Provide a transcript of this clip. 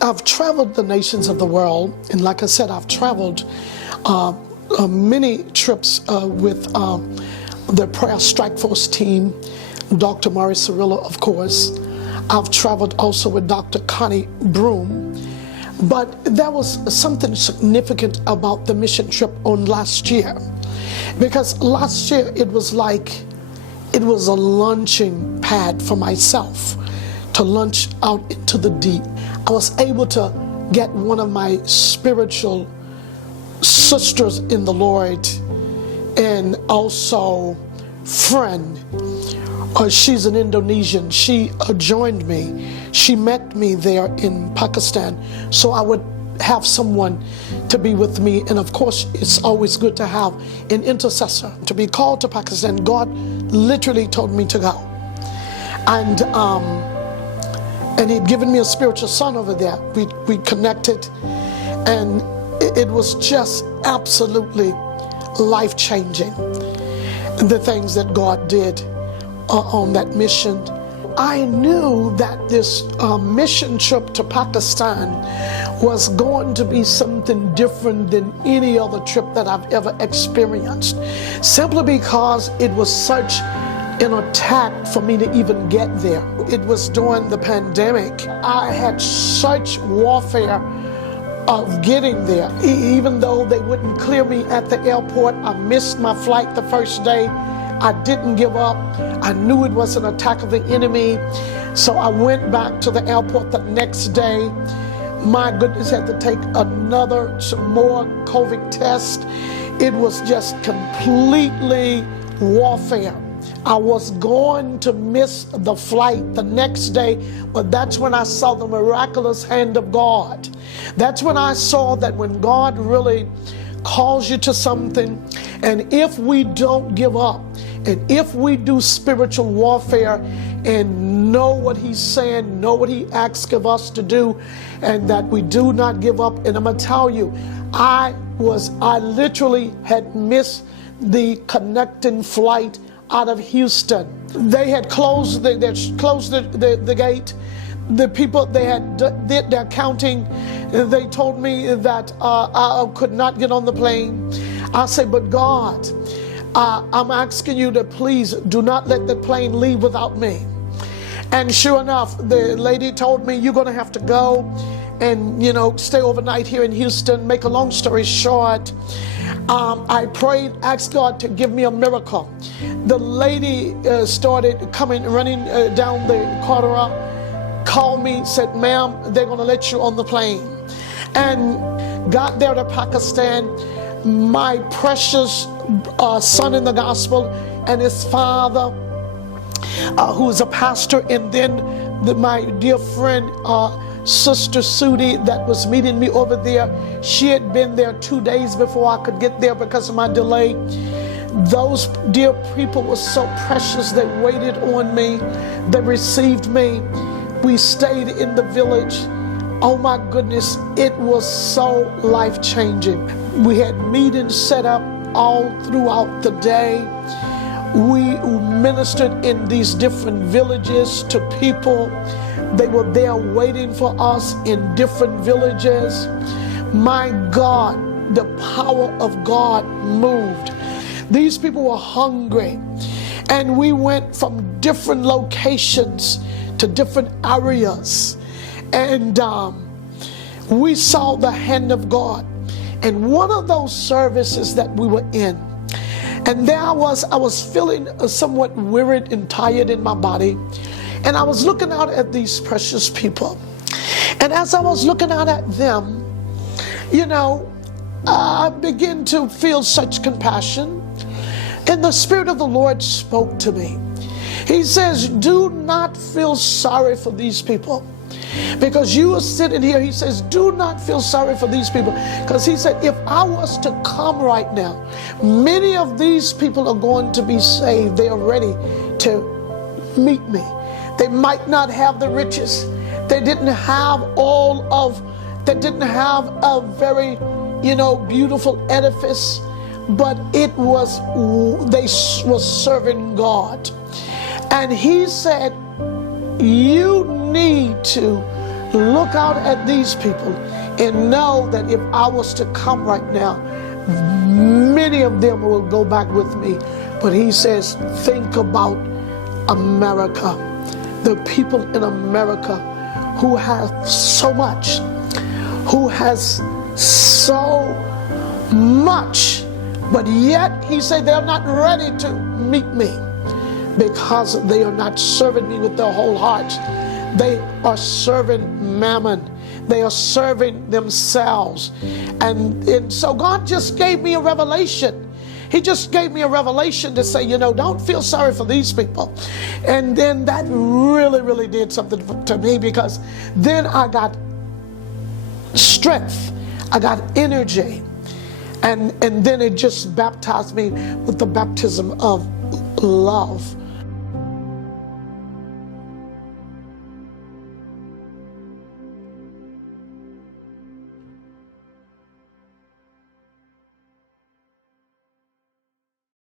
I've traveled the nations of the world, and like I said, I've traveled many trips with the Prayer Strike Force team, Dr. Maurice Cirillo, of course. I've traveled also with Dr. Connie Broom. But there was something significant about the mission trip on last year. Because last year it was like, it was a launching pad for myself to launch out into the deep. I was able to get one of my spiritual sisters in the Lord and also friend. She's an Indonesian. She joined me. She met me there in Pakistan. So I would have someone to be with me. And of course, it's always good to have an intercessor. To be called to Pakistan, God literally told me to go. And he'd given me a spiritual son over there. We connected, and it was just absolutely life-changing, the things that God did on that mission. I knew that this mission trip to Pakistan was going to be something different than any other trip that I've ever experienced, simply because it was such an attack for me to even get there. It was during the pandemic. I had such warfare of getting there. Even though they wouldn't clear me at the airport, I missed my flight the first day. I didn't give up. I knew it was an attack of the enemy. So I went back to the airport the next day. My goodness, had to take some more COVID tests. It was just completely warfare. I was going to miss the flight the next day, but that's when I saw the miraculous hand of God. That's when I saw that when God really calls you to something, and if we don't give up, and if we do spiritual warfare and know what he's saying, know what he asks of us to do, and that we do not give up. And I'm gonna tell you, I literally had missed the connecting flight out of Houston. They had closed the gate. The people, they had did their counting. They told me that I could not get on the plane. I said, but God, I'm asking you to please do not let the plane leave without me. And sure enough, the lady told me, you're gonna have to go and stay overnight here in Houston. Make a long story short, I prayed, asked God to give me a miracle. The lady started running down the corridor, called me, said, ma'am, they're gonna let you on the plane. And got there to Pakistan. My precious son in the gospel and his father, who is a pastor, and then my dear friend, Sister Sudi, that was meeting me over there. She had been there 2 days before I could get there because of my delay. Those dear people were so precious. They waited on me. They received me. We stayed in the village. Oh my goodness, it was so life-changing. We had meetings set up all throughout the day. We ministered in these different villages to people. They were there waiting for us in different villages. My God, the power of God moved. These people were hungry, and we went from different locations to different areas, and we saw the hand of God. And one of those services that we were in, and there I was feeling somewhat wearied and tired in my body, and I was looking out at these precious people. And as I was looking out at them, I began to feel such compassion, and the Spirit of the Lord spoke to me. He says, do not feel sorry for these people, because you are sitting here. He says, do not feel sorry for these people, because he said, if I was to come right now, many of these people are going to be saved. They are ready to meet me. They might not have the riches. They didn't have they didn't have a very, beautiful edifice, but they were serving God. And he said, you need to look out at these people and know that if I was to come right now, many of them will go back with me. But he says, think about America, the people in America who have so much, who has so much, but yet he said they're not ready to meet me because they are not serving me with their whole hearts. They are serving mammon. They are serving themselves. And so God just gave me a revelation. He just gave me a revelation to say, don't feel sorry for these people. And then that really, really did something to me, because then I got strength. I got energy. And then it just baptized me with the baptism of love.